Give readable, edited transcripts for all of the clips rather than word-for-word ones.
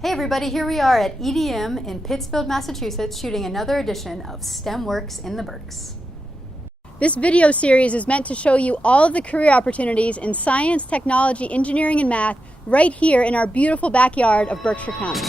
Hey everybody, here we are at EDM in Pittsfield, Massachusetts, shooting another edition of STEM Works in the Berks. This video series is meant to show you all of the career opportunities in science, technology, engineering, and math right here in our beautiful backyard of Berkshire County.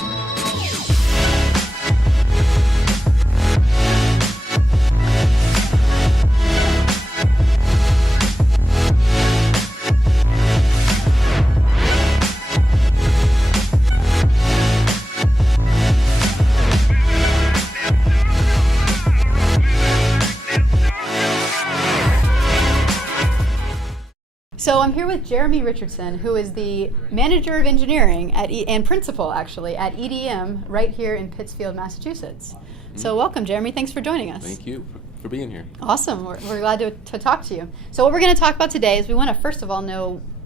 So I'm here with Jeremy Richardson, who is the manager of engineering and principal, actually, at EDM right here in Pittsfield, Massachusetts. So welcome, Jeremy. Thanks for joining us. Thank you for being here. Awesome. We're glad to talk to you. So what we're going to talk about today is we want to, first of all,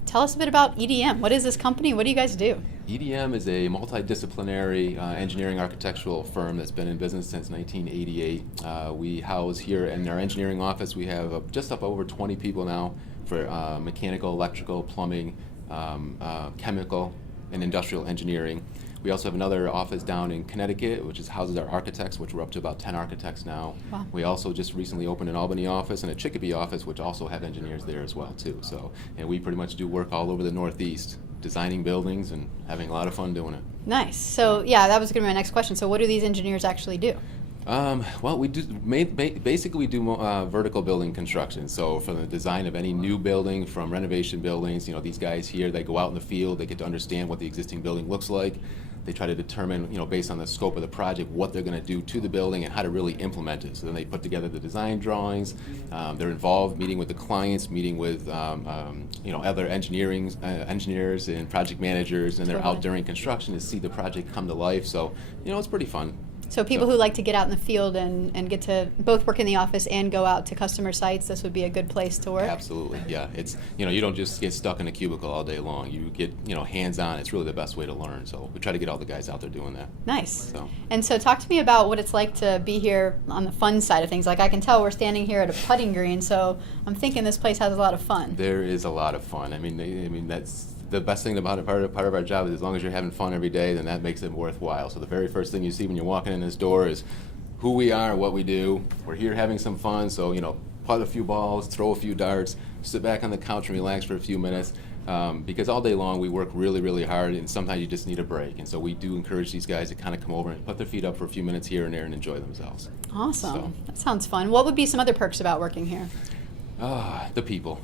tell us a bit about EDM. What is this company? What do you guys do? EDM is a multidisciplinary engineering architectural firm that's been in business since 1988. We house here in our engineering office, we have just up over 20 people now for mechanical, electrical, plumbing, chemical, and industrial engineering. We also have another office down in Connecticut, which houses our architects, which we're up to about 10 architects now. Wow. We also just recently opened an Albany office and a Chicopee office, which also have engineers there as well, too. And we pretty much do work all over the Northeast, designing buildings and having a lot of fun doing it. Nice. So yeah, that was going to be my next question. So what do these engineers actually do? Well, we do basically do vertical building construction. So from the design of any new building, from renovation buildings, these guys here, they go out in the field, they get to understand what the existing building looks like. They try to determine, based on the scope of the project, what they're going to do to the building and how to really implement it. So then they put together the design drawings. They're involved meeting with the clients, meeting with other engineers and project managers, and they're out during construction to see the project come to life. So it's pretty fun. So people who like to get out in the field and get to both work in the office and go out to customer sites, this would be a good place to work? Absolutely, yeah. It's, you don't just get stuck in a cubicle all day long. You get, hands-on. It's really the best way to learn. So we try to get all the guys out there doing that. Nice. And so talk to me about what it's like to be here on the fun side of things. Like I can tell we're standing here at a putting green, so I'm thinking this place has a lot of fun. There is a lot of fun. I mean that's the best thing about it. Part of our job is as long as you're having fun every day, then that makes it worthwhile. So the very first thing you see when you're walking in this door is who we are, what we do. We're here having some fun, so putt a few balls, throw a few darts, sit back on the couch and relax for a few minutes. Because all day long we work really, really hard, and sometimes you just need a break. And so we do encourage these guys to kind of come over and put their feet up for a few minutes here and there and enjoy themselves. Awesome. That sounds fun. What would be some other perks about working here? The people.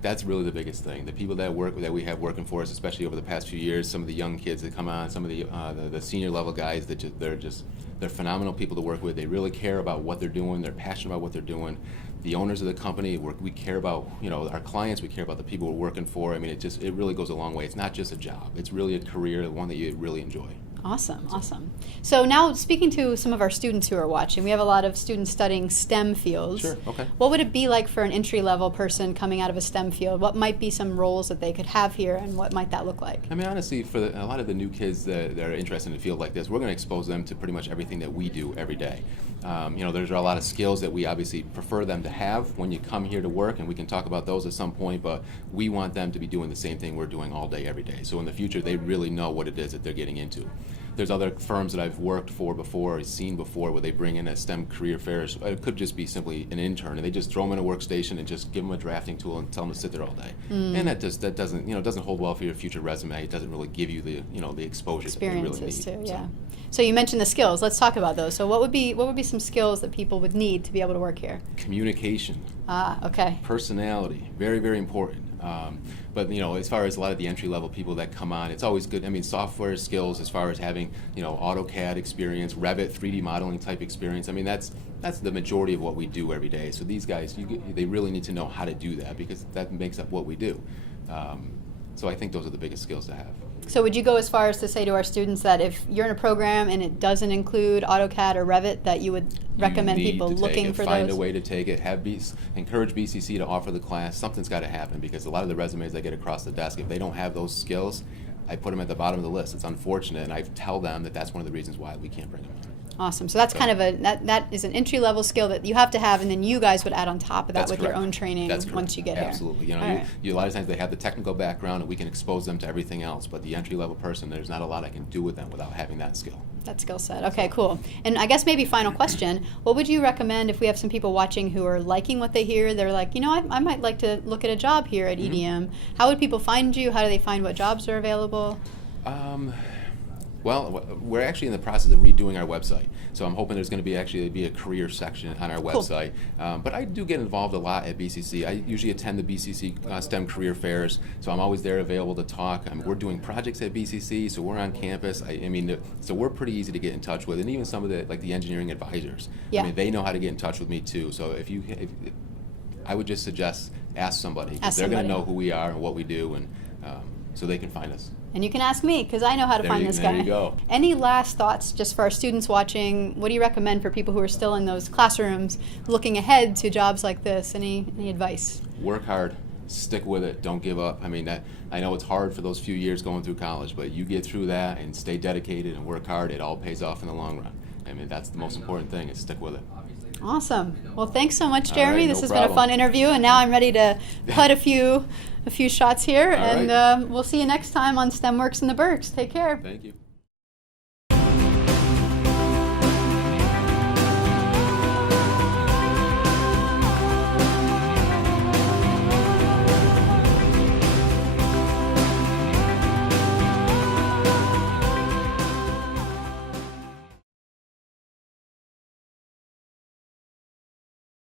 That's really the biggest thing. The people that we have working for us, especially over the past few years, some of the young kids that come on, some of the senior level guys, they're phenomenal people to work with. They really care about what they're doing. They're passionate about what they're doing. The owners of the company, we care about our clients. We care about the people we're working for. I mean, it really goes a long way. It's not just a job. It's really a career, one that you really enjoy. Awesome. So now speaking to some of our students who are watching, we have a lot of students studying STEM fields. Sure, okay. What would it be like for an entry-level person coming out of a STEM field? What might be some roles that they could have here, and what might that look like? I mean, honestly, for a lot of the new kids that are interested in a field like this, we're going to expose them to pretty much everything that we do every day. There's a lot of skills that we obviously prefer them to have when you come here to work, and we can talk about those at some point, but we want them to be doing the same thing we're doing all day, every day. So in the future, they really know what it is that they're getting into. There's other firms that I've worked for before, or seen before, where they bring in a STEM career fair. It could just be simply an intern, and they just throw them in a workstation and just give them a drafting tool and tell them to sit there all day. And that doesn't hold well for your future resume. It doesn't really give you the exposure that you really need. Too, yeah. So you mentioned the skills. Let's talk about those. So what would be some skills that people would need to be able to work here? Communication. Okay. Personality, very, very important. But as far as a lot of the entry-level people that come on, it's always good. I mean, software skills as far as having AutoCAD experience, Revit, 3D modeling type experience. I mean, that's the majority of what we do every day. So these guys, they really need to know how to do that, because that makes up what we do. So I think those are the biggest skills to have. So would you go as far as to say to our students that if you're in a program and it doesn't include AutoCAD or Revit, that you would recommend people looking for those? Find a way to take it. Encourage BCC to offer the class. Something's got to happen, because a lot of the resumes I get across the desk, if they don't have those skills, I put them at the bottom of the list. It's unfortunate, and I tell them that that's one of the reasons why we can't bring them on. Awesome. So that's kind of that is an entry level skill that you have to have, and then you guys would add on top of that with your own training once you get here. Absolutely. You know, a lot of times they have the technical background, and we can expose them to everything else. But the entry level person, there's not a lot I can do with them without having that skill. That skill set. Okay, cool. And I guess maybe final question: what would you recommend if we have some people watching who are liking what they hear? They're like, you know, I might like to look at a job here at EDM. How would people find you? How do they find what jobs are available? Well, we're actually in the process of redoing our website, so I'm hoping there's going to be a career section on our website. But I do get involved a lot at BCC. I usually attend the BCC STEM career fairs, so I'm always there available to talk. We're doing projects at BCC, so we're on campus. So we're pretty easy to get in touch with, and even some of the engineering advisors. Yeah. I mean, they know how to get in touch with me too. So I would just suggest ask somebody, because they're going to know who we are and what we do, and so they can find us. And you can ask me, because I know how to find this guy. There you go. Any last thoughts just for our students watching? What do you recommend for people who are still in those classrooms looking ahead to jobs like this? Any advice? Work hard. Stick with it. Don't give up. I mean, I know it's hard for those few years going through college, but you get through that and stay dedicated and work hard. It all pays off in the long run. I mean, that's the most important thing, is stick with it. Awesome. Well, thanks so much, Jeremy. All right, this has been a fun interview, and now I'm ready to put a few shots here, and we'll see you next time on STEMworks in the Berks. Take care. Thank you.